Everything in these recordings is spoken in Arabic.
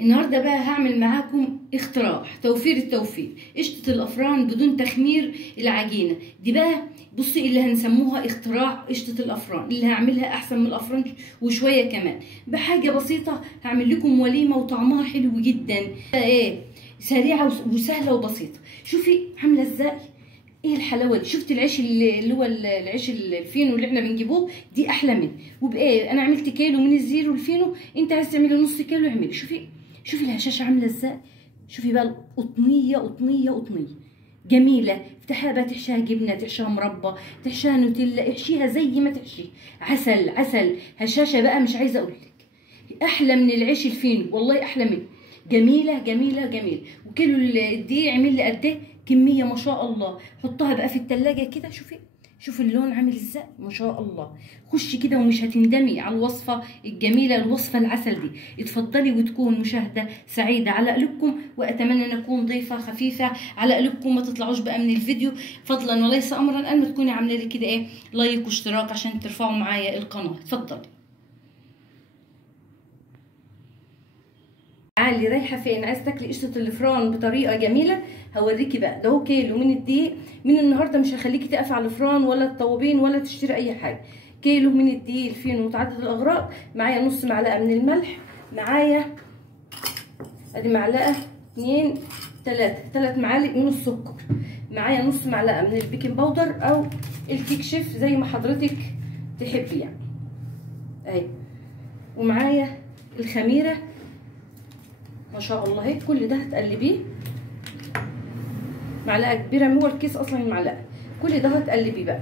النهارده بقى هعمل معاكم اختراع توفير التوفير، قشطه الافران بدون تخمير العجينه دي. بقى بصي اللي هنسموها اختراع قشطه الافران، اللي هعملها احسن من الافران وشويه كمان، بحاجه بسيطه هعمل لكم وليمه وطعمها حلو جدا. ايه سريعه وسهله وبسيطه. شوفي عامله ازاي، ايه الحلاوه دي. شفت العيش اللي هو العيش الفينو اللي احنا بنجيبوه دي احلى منه. وبايه انا عملت كيلو من الزيرو الفينو، انت عايز تعملي نص كيلو اعملي. شوفي الهشاشه عامله ازاي. شوفي بقى قطنيه قطنيه قطنيه جميله. افتحيها بقى، تحشيها جبنه، تحشيها مربى، تحشيها نوتيلا، احشيها زي ما تحشيه. عسل عسل هشاشه بقى، مش عايزه اقول لك احلى من العيش الفينو، والله احلى منه. جميله جميله جميله. وكيلو الدقيق عمل لي قد ايه كميه ما شاء الله. حطها بقى في التلاجة كده. شوفي اللون عامل ازاي ما شاء الله. خشي كده ومش هتندمي على الوصفه الجميله، الوصفه العسل دي. اتفضلي وتكون مشاهده سعيده على قلوبكم، واتمنى ان اكون ضيفه خفيفه على قلوبكم. ما تطلعوش بقى من الفيديو فضلا وليس امرا ان ما تكوني عامله لي كده ايه لايك واشتراك عشان ترفعوا معايا القناه. اتفضلي. تعالي رايحه فين؟ عايز تاكلي قشطه الفران بطريقه جميله؟ هوريكي بقى. ده هو كيلو من الدقيق. من النهارده مش هخليكي تقفي على الفران ولا الطوابين ولا تشتري اي حاجه. كيلو من الدقيق الفينو متعدد الاغراض. معايا نص معلقه من الملح، معايا ادي معلقه 2 3 معالق من السكر، معايا نص معلقه من البيكنج باودر او الكيك شيف زي ما حضرتك تحبي يعني اهي، ومعايا الخميره ما شاء الله. اهي كل ده هتقلبيه معلقه كبيره، هو الكيس اصلا المعلقه. كل ده هتقلبيه بقى،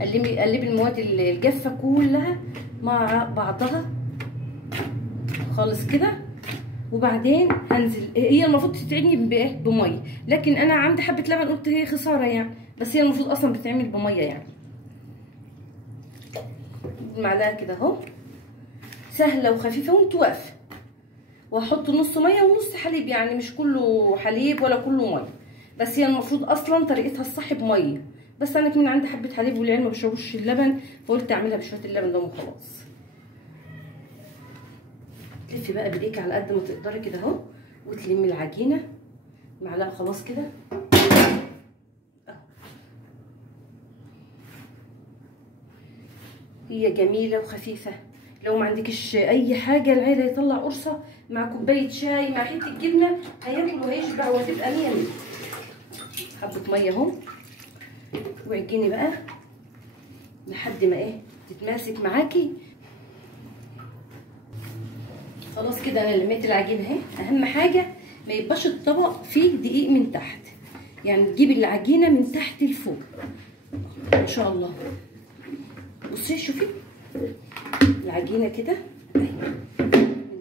قلبي المواد الجافه كلها مع بعضها خالص كده. وبعدين هنزل، هي المفروض تتعجن بميه، لكن انا عندي حبه لبن قلت هي خساره يعني، بس هي المفروض اصلا بتتعمل بميه يعني. المعلقه كده اهو سهله وخفيفه وانتوا واقفه. وهحط نص ميه ونص حليب، يعني مش كله حليب ولا كله ميه، بس هي المفروض اصلا طريقتها الصح بميه، بس انا كمان عندي حبه حليب والعيال ما بيشربوش اللبن فقلت اعملها بشويه اللبن ده وخلاص. تلفي بقى بايديك على قد ما تقدري كده اهو، وتلمي العجينه معلقه خلاص كده. هي جميله وخفيفه. لو ما عندكش اي حاجه العيله يطلع قرصه مع كوبايه شاي مع حته جبنه هياكل وهيشبع وهتبقى 100 100. حبه ميه اهو، وعجيني بقى لحد ما ايه تتماسك معاكي. خلاص كده انا لميت العجينه اهي. اهم حاجه ما يبقاش الطبق فيه دقيق من تحت، يعني تجيبي العجينه من تحت لفوق ما شاء الله. بصي شوفي العجينه كده من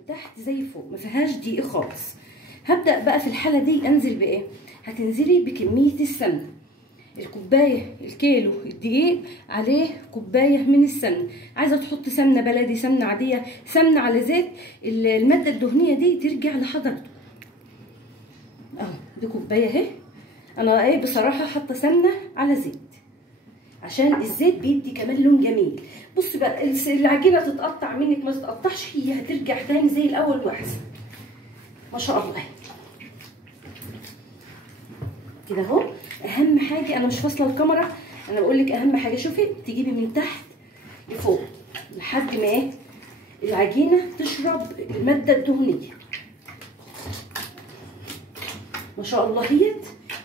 تحت زي فوق، ما فيهاش دقيق خالص. هبدا بقى في الحاله دي انزل بايه؟ هتنزلي بكميه السمنه. الكوبايه الكيلو الدقيق عليه كوبايه من السمنه. عايزه تحط سمنه بلدي، سمنه عاديه، سمنه على زيت، الماده الدهنيه دي ترجع لحضرته. اهو دي كوبايه اهي. انا ايه بصراحه حاطه سمنه على زيت عشان الزيت بيدي كمان لون جميل. بصي بقى العجينه تتقطع منك ما تتقطعش، هي هترجع تاني زي الاول واحسن ما شاء الله كده اهو. اهم حاجه انا مش فاصله الكاميرا، انا بقول لك اهم حاجه. شوفي تجيبي من تحت لفوق لحد ما ايه العجينه تشرب الماده الدهنيه ما شاء الله. هي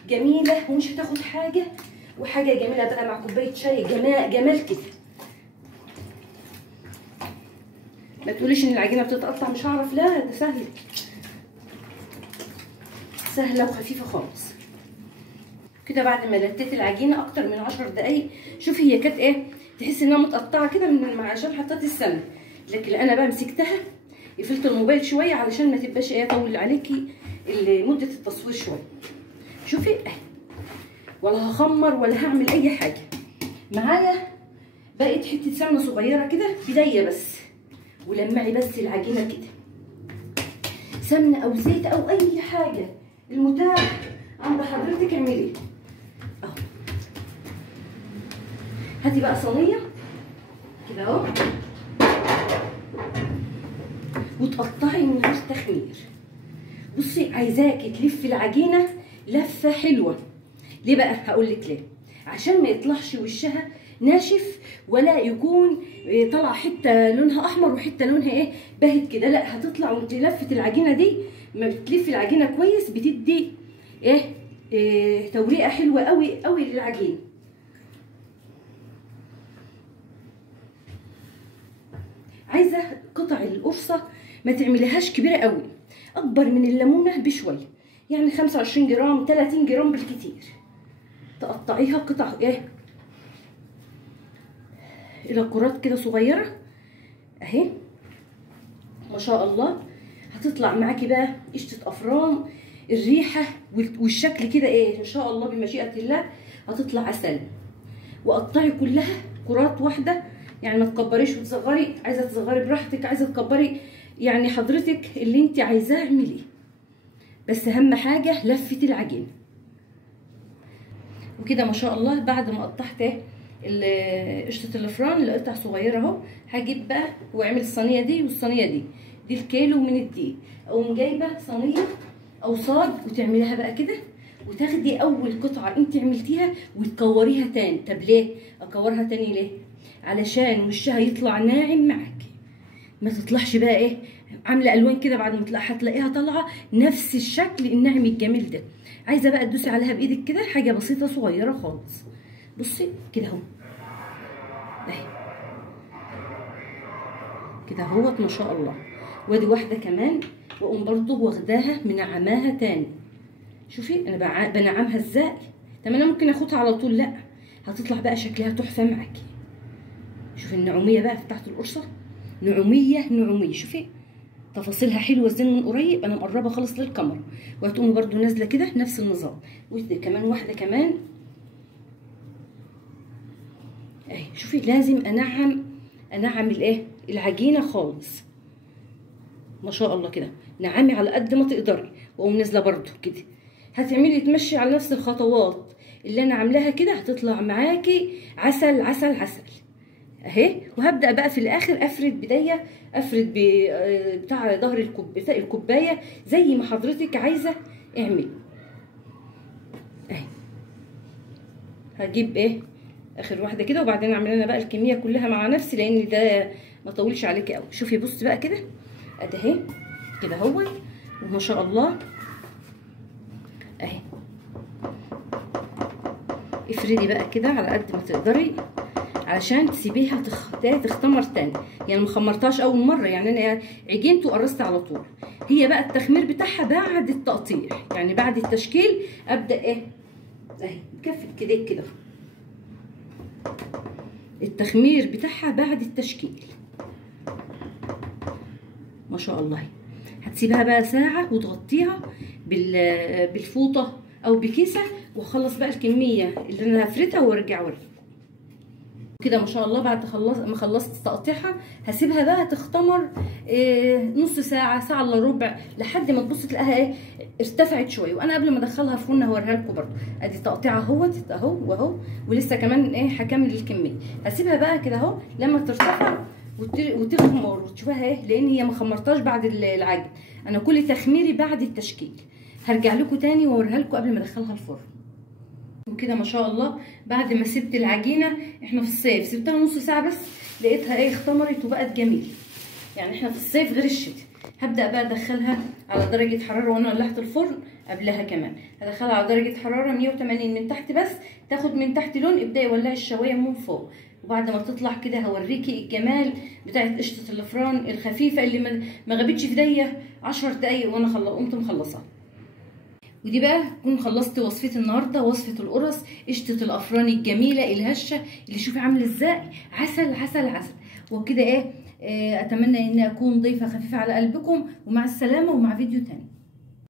جميله ومش هتاخد حاجه، وحاجه جميله بقى مع كوبايه شاي. جمال كده. ما تقوليش ان العجينه بتتقطع مش هعرف، لا ده سهله وخفيفه خالص كده. بعد ما لتيت العجينه اكتر من 10 دقايق، شوفي هي كانت ايه، تحسي انها متقطعه كده من عشان حطيت السمنه، لكن انا بقى مسكتها قفلت الموبايل شويه علشان ما تبقاش ايه طول عليكي مده التصوير شويه. شوفي اهي، ولا هخمر ولا هعمل اي حاجه. معايا بقت حته سمنه صغيره كده بدايه بس، ولمعي بس العجينه كده. سمنه او زيت او اي حاجه المتاح عند حضرتك اعمليه اهو. هاتي بقى صينيه كده اهو، وتقطعي من غير تخمير. بصي عايزاكي تلفي العجينه لفه حلوه. ليه بقى؟ هقول لك ليه. عشان ما يطلعش وشها ناشف، ولا يكون طالعه حته لونها احمر وحته لونها ايه باهت كده، لا هتطلع. وانت لفه العجينه دي ما بتلفي العجينه كويس بتدي توريقه حلوه قوي قوي للعجينه. عايزه قطع القرصه ما تعمليهاش كبيره قوي، اكبر من الليمونه بشويه، يعني 25 جرام 30 جرام بالكتير. تقطعيها قطع الى كرات كده صغيره اهي. ما شاء الله هتطلع معاكي بقى قشطه افران، الريحه والشكل كده ان شاء الله بمشيئه الله هتطلع عسل. وقطعي كلها كرات واحده، يعني ما تكبريش وتصغري. عايزه تصغري براحتك، عايزه تكبري يعني حضرتك اللي انت عايزاه اعمليه، بس اهم حاجه لفه العجينه. وكده ما شاء الله بعد ما قطعت قشطه الافران لقطع صغيره اهو، هجيب بقى واعمل الصينيه دي والصينيه دي الكيلو من الدقيق. اقوم جايبه صينيه او صاج وتعمليها بقى كده، وتاخدي اول قطعه انت عملتيها وتكوريها تاني. طب ليه اكورها تاني؟ ليه؟ علشان وشها يطلع ناعم معاكي، ما تطلعش بقى عامله الوان كده. بعد ما هتلاقيها طالعه نفس الشكل الناعم الجميل ده. عايزه بقى تدوسي عليها بايدك كده، حاجه بسيطه صغيره خالص. بصي كده اهو، اهي كده اهوت ما شاء الله. وادي واحده كمان، واقوم برضو واخداها منعماها تاني. شوفي انا بنعمها ازاي. طب انا ممكن اخدها على طول، لا هتطلع بقى شكلها تحفه معاكي. شوفي النعوميه بقى بتاعت القرصه، نعوميه. شوفي تفاصيلها حلوه ازاي من قريب. انا مقربه خالص للكاميرا. وهتقومي برضو نازله كده نفس النظام. ودي كمان واحده كمان اهي. شوفي لازم انعم العجينه خالص. ما شاء الله كده نعمي على قد ما تقدري. واقوم نازله برضو كده. هتعملي تمشي على نفس الخطوات اللي انا عاملاها كده، هتطلع معاكي عسل عسل عسل اهي. وهبدا بقى في الاخر افرد بتاع ظهر الكوبايه زي ما حضرتك عايزه اعملي اهي. هجيب اخر واحده كده، وبعدين اعمل انا بقى الكميه كلها مع نفسي لان ده ما طولش عليكي قوي. شوفي بصي بقى كده ادي اهي كده اهو، وما شاء الله اهي. افردي بقى كده على قد ما تقدري علشان تسيبيها تختمر تاني. يعني ما خمرتهاش اول مره، يعني انا عجنت وقرصت على طول. هي بقى التخمير بتاعها بعد التقطيع، يعني بعد التشكيل ابدا اهي بكفه كده التخمير بتاعها بعد التشكيل. ما شاء الله. هتسيبها بقى ساعه وتغطيها بالفوطه او بكيسه، واخلص بقى الكميه اللي انا هفردها وارجع اوريكم. كده ما شاء الله بعد ما خلصت تقطيعها هسيبها بقى تختمر نص ساعه، ساعه الا ربع، لحد ما تبص تلاقيها ارتفعت شويه. وانا قبل ما ادخلها فرن هوريها لكم برده. ادي تقطيعها اهو واهو، ولسه كمان هكمل الكميه. هسيبها بقى كده اهو لما ترتفع وتخمر وتشوفها لان هي ما خمرتهاش بعد العجن. انا كل تخميري بعد التشكيل. هرجع لكم تاني واوريها لكم قبل ما ادخلها الفرن. وكده ما شاء الله بعد ما سبت العجينه، احنا في الصيف سبتها نص ساعه بس لقيتها اختمرت وبقت جميله. يعني احنا في الصيف غير الشتاء. هبدا بقى ادخلها على درجه حراره، وانا ولعت الفرن قبلها كمان. هدخلها على درجه حراره 180 من تحت بس، تاخد من تحت لون. ابداي ولعي الشوايه من فوق. وبعد ما تطلع كده هوريكي الجمال بتاعت قشطه الافران الخفيفه اللي ما غابتش في ايديا 10 دقايق وانا قمت مخلصاها. ودي بقى كون خلصت وصفتي النهارده، وصفه القرص قشطه الافران الجميله الهشه اللي شوفي عامله ازاي عسل عسل عسل. وبكده اتمنى ان اكون ضيفه خفيفه على قلبكم. ومع السلامه ومع فيديو تاني.